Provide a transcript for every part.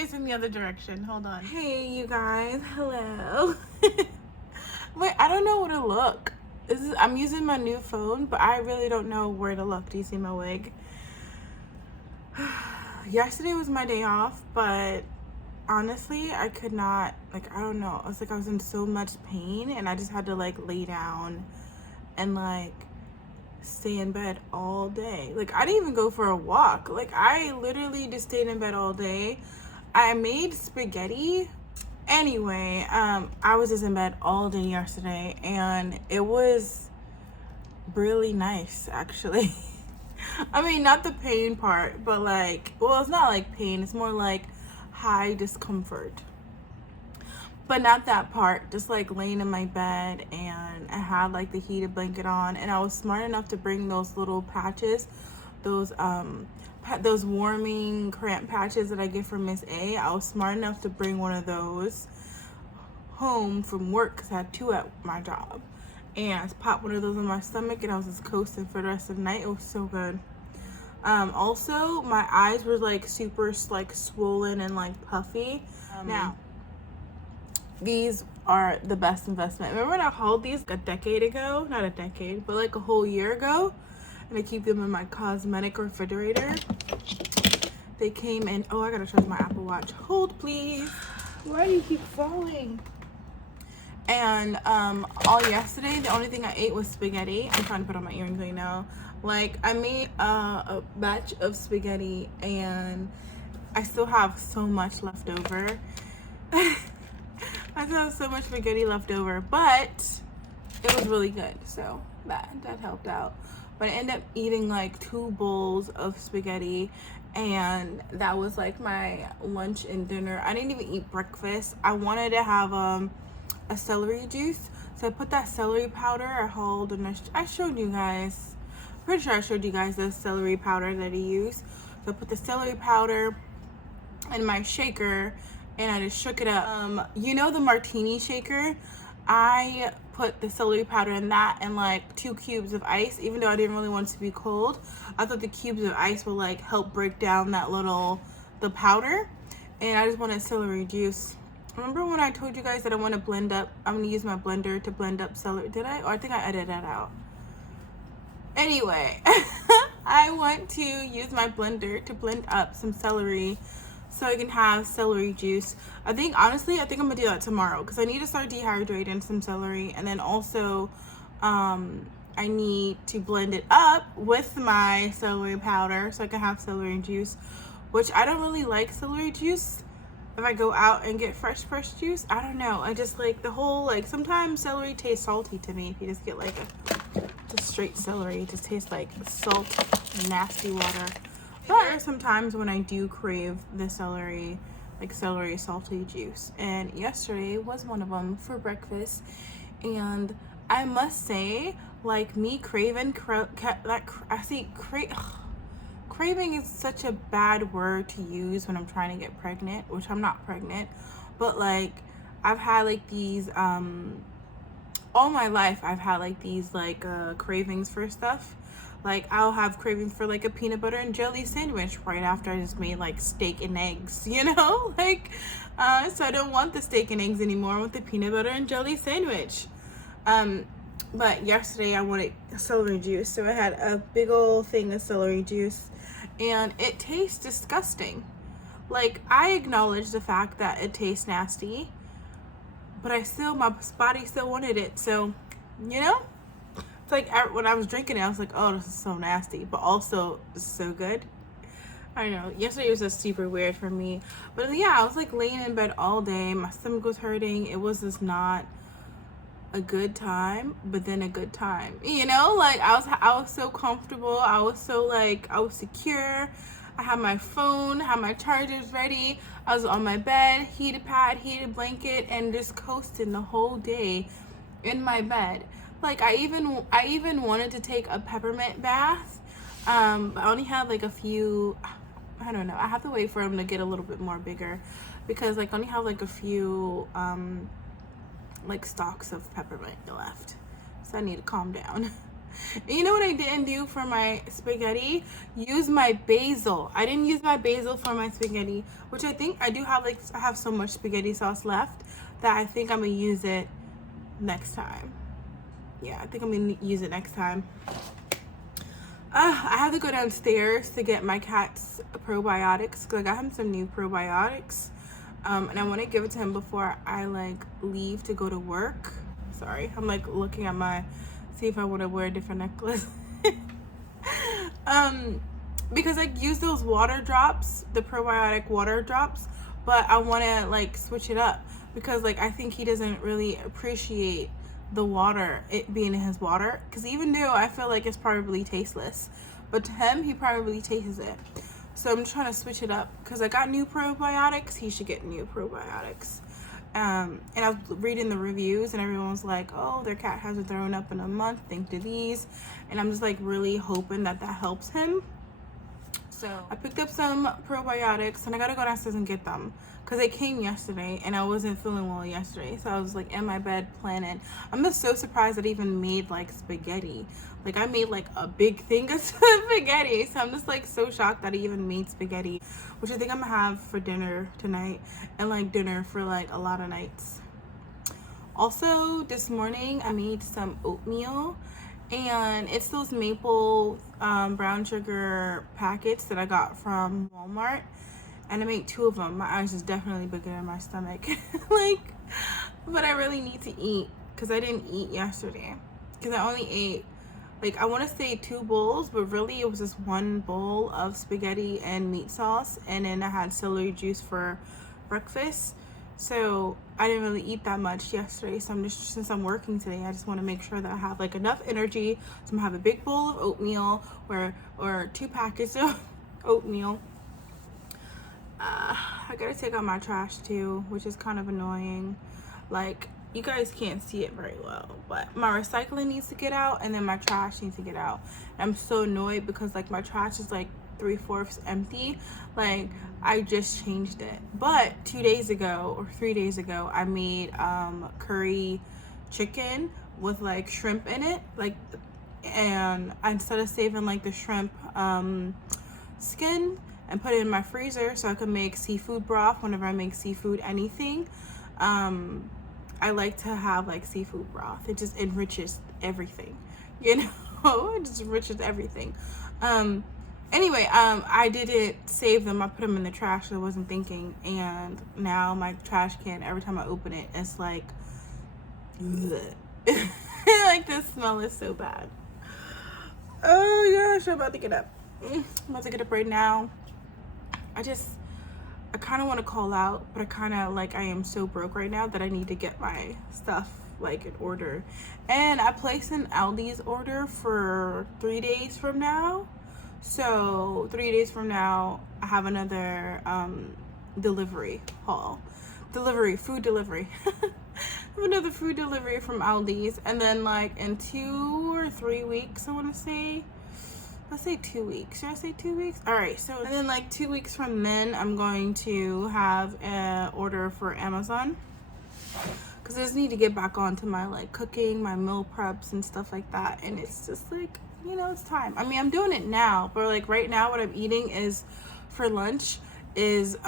facing the other direction. Hold on. Hey, you guys. Hello. Wait, I don't know where to look. I'm using my new phone, but I really don't know where to look. Do you see my wig? Yesterday was my day off, but honestly, I could not, like, I don't know. It's like I was in so much pain, and I just had to, like, lay down and, like, stay in bed all day. Like, I didn't even go for a walk. Like, I literally just stayed in bed all day. I made spaghetti. Anyway, I was just in bed all day yesterday, and it was really nice, actually. I mean, not the pain part, but like, well, it's not like pain. It's more like high discomfort. But not that part, just like laying in my bed, and I had like the heated blanket on, and I was smart enough to bring those little patches, those warming cramp patches that I get from Miss A. I was smart enough to bring one of those home from work because I had 2 at my job, and I just popped one of those on my stomach, and I was just coasting for the rest of the night. It was so good. Also, my eyes were like super like swollen and like puffy. Now, these are the best investment. Remember when I hauled these a decade ago? Not a decade, but like a whole year ago. And I keep them in my cosmetic refrigerator. They came in, oh, I gotta charge my Apple Watch. Hold, please. Why do you keep falling? And all yesterday, the only thing I ate was spaghetti. I'm trying to put on my earrings right now. Like, I made a batch of spaghetti, and I still have so much left over. I still have so much spaghetti left over, but it was really good, so that helped out. But I ended up eating like 2 bowls of spaghetti, and that was like my lunch and dinner. I didn't even eat breakfast. I wanted to have a celery juice, so I put that celery powder I hauled, and I showed you guys. Pretty sure I showed you guys the celery powder that I use. So I put the celery powder in my shaker, and I just shook it up. You know the martini shaker? I put the celery powder in that and like 2 cubes of ice, even though I didn't really want it to be cold. I thought the cubes of ice would like help break down the powder, and I just wanted celery juice. Remember when I told you guys that I want to blend up, I'm going to use my blender to blend up celery? Did I? Or I think I edited that out. Anyway, I want to use my blender to blend up some celery so I can have celery juice. Honestly, I think I'm gonna do that tomorrow because I need to start dehydrating some celery, and then also I need to blend it up with my celery powder so I can have celery juice, which I don't really like celery juice if I go out and get fresh juice. I don't know, I just like the whole, like, sometimes celery tastes salty to me. If you just get like just straight celery, it just tastes like salt, nasty water. But there are some times when I do crave the celery, like celery salty juice, and yesterday was one of them for breakfast. And I must say, like, me craving craving is such a bad word to use when I'm trying to get pregnant, which I'm not pregnant, but like I've had like these all my life I've had like these like cravings for stuff. Like, I'll have cravings for like a peanut butter and jelly sandwich right after I just made like steak and eggs, you know? Like, so I don't want the steak and eggs anymore. I want the peanut butter and jelly sandwich. But yesterday I wanted celery juice, so I had a big old thing of celery juice, and it tastes disgusting. Like, I acknowledge the fact that it tastes nasty, but my body still wanted it, so, you know? It's like when I was drinking it, I was like, oh, this is so nasty, but also this is so good. I don't know. Yesterday was just super weird for me. But yeah, I was like laying in bed all day. My stomach was hurting. It was just not a good time, but then a good time. You know, like I was so comfortable. I was so like, I was secure. I had my phone, had my chargers ready. I was on my bed, heated pad, heated blanket, and just coasting the whole day in my bed. Like, I even wanted to take a peppermint bath, but I only had like a few. I don't know, I have to wait for them to get a little bit more bigger, because like I only have like a few like stalks of peppermint left, so I need to calm down. And you know what I didn't do for my spaghetti? Use my basil. I didn't use my basil for my spaghetti, which I think I do have, like, I have so much spaghetti sauce left that I think I'm gonna use it next time. Yeah, I think I'm gonna use it next time. I have to go downstairs to get my cat's probiotics because I got him some new probiotics. And I want to give it to him before I like leave to go to work. Sorry, I'm like looking at my, see if I want to wear a different necklace. Because I use those water drops, the probiotic water drops, but I want to like switch it up because like I think he doesn't really appreciate the water, it being in his water, because even though I feel like it's probably tasteless, but to him he probably tastes it. So I'm trying to switch it up because I got new probiotics. He should get new probiotics. And I was reading the reviews and everyone was like, oh, their cat hasn't thrown up in a month, thanks to these. And I'm just like really hoping that that helps him. So I picked up some probiotics and I gotta go downstairs and get them because they came yesterday and I wasn't feeling well yesterday. So I was like in my bed planning. I'm just so surprised that I even made like spaghetti. Like I made like a big thing of spaghetti. So I'm just like so shocked that I even made spaghetti, which I think I'm gonna have for dinner tonight and like dinner for like a lot of nights. Also this morning I made some oatmeal. And it's those maple brown sugar packets that I got from Walmart. And I made 2 of them. My eyes is definitely bigger than my stomach. Like, but I really need to eat because I didn't eat yesterday. Because I only ate, like, I want to say 2 bowls, but really it was just 1 bowl of spaghetti and meat sauce. And then I had celery juice for breakfast. So I didn't really eat that much yesterday. So I'm just, since I'm working today, I just want to make sure that I have like enough energy. So I'm gonna have a big bowl of oatmeal or 2 packets of oatmeal. I gotta take out my trash too, which is kind of annoying. Like you guys can't see it very well, but my recycling needs to get out and then my trash needs to get out. And I'm so annoyed because like my trash is like 3/4 empty. Like I just changed it, but 2 days ago or 3 days ago I made curry chicken with like shrimp in it, like, and instead of saving like the shrimp skin and put it in my freezer so I could make seafood broth whenever I make seafood anything. I like to have like seafood broth. It just enriches everything, you know. It just enriches everything. Anyway, I didn't save them. I put them in the trash. So I wasn't thinking, and now my trash can, every time I open it, it's like, like the smell is so bad. Oh gosh, I'm about to get up. I'm about to get up right now. I kind of want to call out, but I kind of like, I am so broke right now that I need to get my stuff like in order. And I placed an Aldi's order for 3 days from now. So 3 days from now, I have another delivery haul. Food delivery. I have another food delivery from Aldi's. And then like in 2 or 3 weeks, I want to say, let's say 2 weeks. Should I say 2 weeks? All right. So and then like 2 weeks from then, I'm going to have an order for Amazon. Because I just need to get back onto my like cooking, my meal preps and stuff like that. And it's just like, you know, it's time. I mean, I'm doing it now, but like right now what I'm eating is for lunch is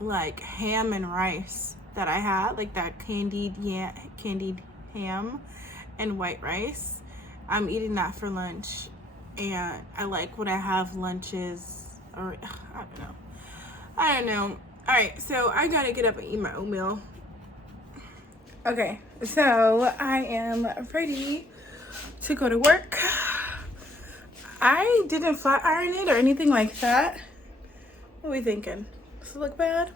like ham and rice that I had, like that candied ham and white rice. I'm eating that for lunch, and I like when I have lunches, or I don't know. All right, so I gotta get up and eat my oatmeal. Okay, so I am ready to go to work. I didn't flat iron it or anything like that. What are we thinking? Does it look bad?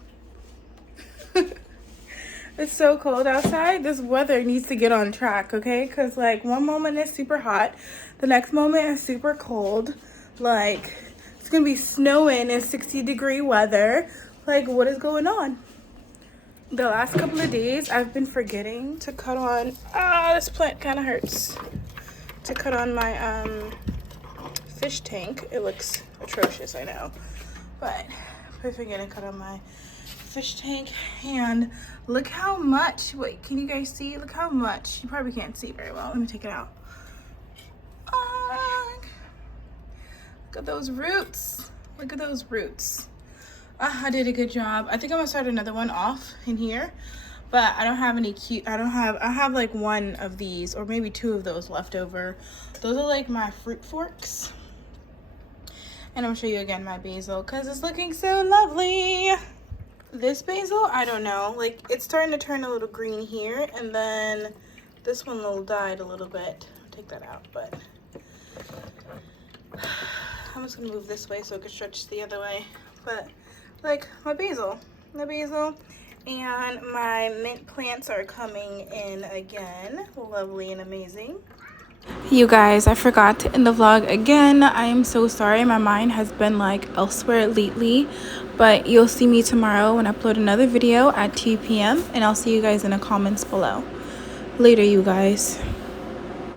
It's so cold outside. This weather needs to get on track, okay? Because like one moment it's super hot, the next moment it's super cold. Like it's gonna be snowing in 60-degree weather. Like what is going on? The last couple of days I've been forgetting to cut on, this plant kind of hurts, to cut on my fish tank. It looks atrocious, I know, but I'm forgetting to cut on my fish tank. And look how much, wait, can you guys see? Look how much, you probably can't see very well. Let me take it out. Look at those roots. Look at those roots. I did a good job. I think I'm gonna start another one off in here, but I don't have any cute, I have like one of these or maybe two of those left over. Those are like my fruit forks. And I'm gonna show you again my basil because it's looking so lovely. This basil, I don't know, like it's starting to turn a little green here, and then this one little died a little bit. I'll take that out, but I'm just gonna move this way so it can stretch the other way. But like my basil and my mint plants are coming in again, lovely and amazing. You guys, I forgot to end the vlog again. I am so sorry. My mind has been like elsewhere lately, but you'll see me tomorrow when I upload another video at 2 p.m. and I'll see you guys in the comments below. Later, you guys.